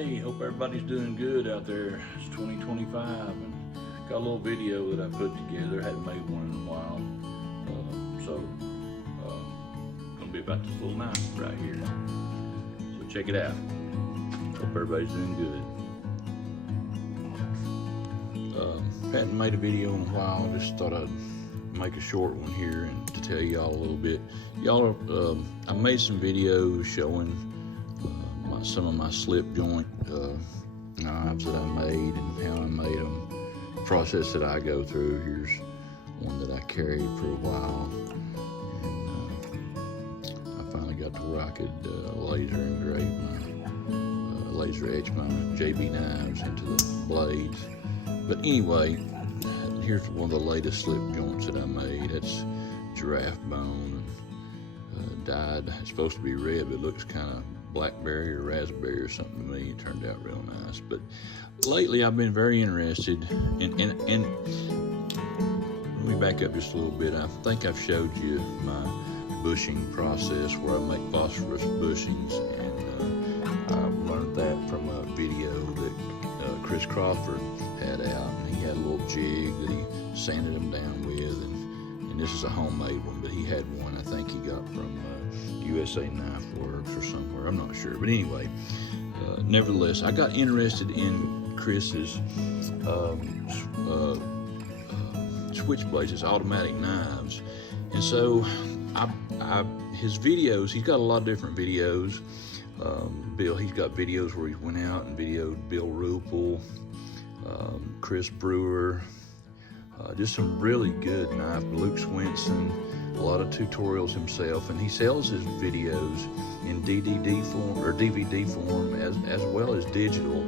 Hey, hope everybody's doing good out there. It's 2025 and got a little video that I put together. Hadn't made one in a while. Gonna be about this little knife right here. So check it out. Hope everybody's doing good. Hadn't made a video in a while. Just thought I'd make a short one here and to tell y'all a little bit. Y'all, I made some videos showing some of my slip joint knives that I made and how I made them, the process that I go through. Here's one that I carried for a while, and I finally got to where I could laser etch my JB knives into the blades. But anyway, here's one of the latest slip joints that I made. It's giraffe bone, dyed. It's supposed to be red, but it looks kind of blackberry or raspberry or something to me. It turned out real nice. But lately I've been very interested in let me back up just a little bit. I think I've showed you my bushing process where I make phosphorus bushings, and I learned that from a video that Chris Crawford had out, and he had a little jig that he sanded them down with, and this is a homemade one, but he had one I think he got from USA Knife Works or somewhere, I'm not sure. But anyway, nevertheless, I got interested in Chris's switchblades, his automatic knives. And so his videos, he's got a lot of different videos. He's got videos where he went out and videoed Bill Ruppel, Chris Brewer, just some really good knife, Luke Swinson, a lot of tutorials himself, and he sells his videos in DVD form as well as digital.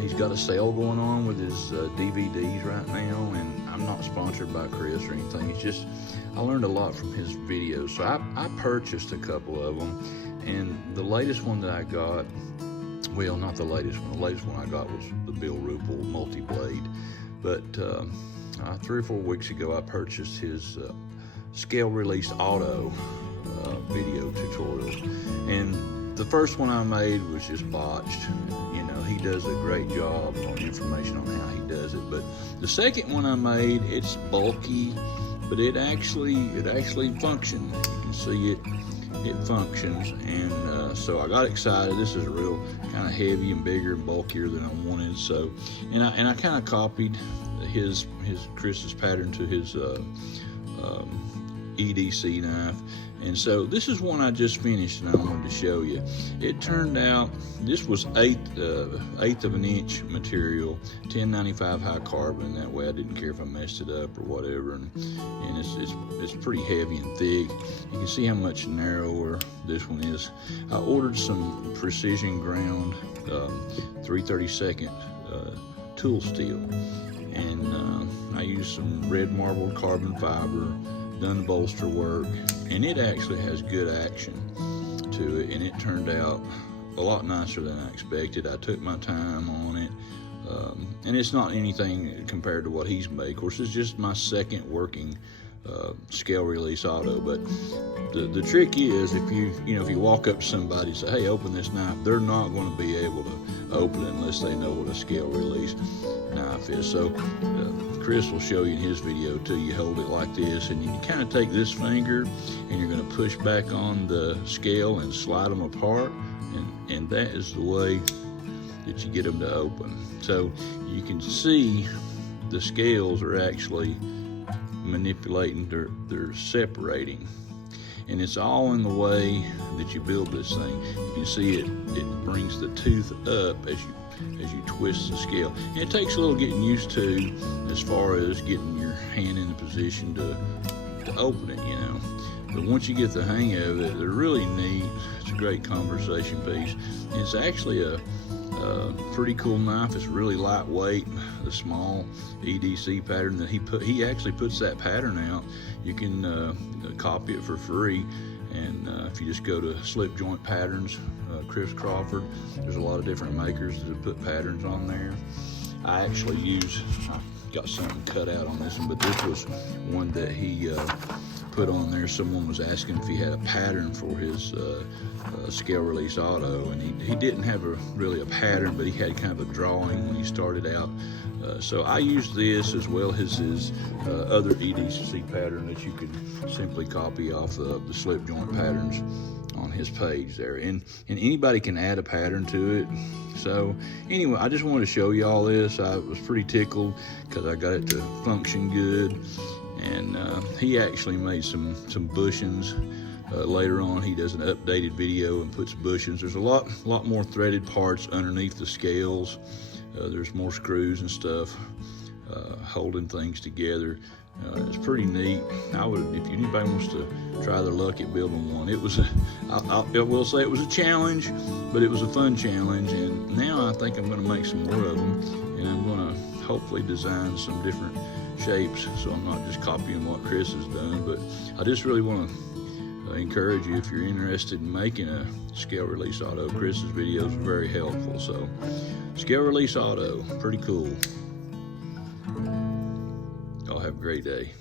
He's got a sale going on with his DVDs right now, and I'm not sponsored by Chris or anything. It's just I learned a lot from his videos, so I purchased a couple of them, and the latest one that I got, well, not the latest one. The latest one I got was the Bill Ruppel multi-blade, but 3 or 4 weeks ago I purchased his scale release auto video tutorials, and the first one I made was just botched. You know, he does a great job on information on how he does it, but the second one I made, it's bulky, but it actually functions. You can see it functions, and so I got excited. This is a real kind of heavy and bigger and bulkier than I wanted, so and I kind of copied Chris's pattern to his EDC knife. And so this is one I just finished and I wanted to show you. It turned out, this was eighth of an inch material, 1095 high carbon. That way I didn't care if I messed it up or whatever. And it's pretty heavy and thick. You can see how much narrower this one is. I ordered some precision ground 3/32 tool steel, and I used some red marbled carbon fiber, done the bolster work, and it actually has good action to it, and it turned out a lot nicer than I expected. I took my time on it, and it's not anything compared to what he's made. Of course, it's just my second working scale release auto, but the trick is if you walk up to somebody and say, hey, open this knife, they're not going to be able to open it unless they know what a scale release knife is. So Chris will show you in his video too. You hold it like this, and you can kind of take this finger and you're going to push back on the scale and slide them apart, and that is the way that you get them to open. So you can see the scales are actually manipulating, they're separating, and it's all in the way that you build this thing. You can see it brings the tooth up as you twist the scale, and it takes a little getting used to as far as getting your hand in a position to open it, you know. But once you get the hang of it, they're really neat. It's a great conversation piece. And it's actually a pretty cool knife. It's really lightweight. The small EDC pattern that he actually puts that pattern out. You can copy it for free, and if you just go to Slip Joint Patterns, Chris Crawford, there's a lot of different makers that put patterns on there. I actually got something cut out on this one, but this was one that he put on there, someone was asking if he had a pattern for his scale release auto, and he didn't have really a pattern, but he had kind of a drawing when he started out. So I used this as well as his other EDC pattern that you could simply copy off of the slip joint patterns on his page there, and anybody can add a pattern to it. So anyway, I just wanted to show you all this. I was pretty tickled because I got it to function good, and he actually made some bushings. Later on, he does an updated video and puts bushings. There's a lot more threaded parts underneath the scales. There's more screws and stuff holding things together. It's pretty neat. I would, if anybody wants to try their luck at building one, it was I will say it was a challenge, but it was a fun challenge. And now I think I'm going to make some more of them, and I'm going to hopefully design some different shapes, so I'm not just copying what Chris has done. But I just really want to encourage you, if you're interested in making a scale release auto, Chris's videos are very helpful. So scale release auto, pretty cool. Y'all have a great day.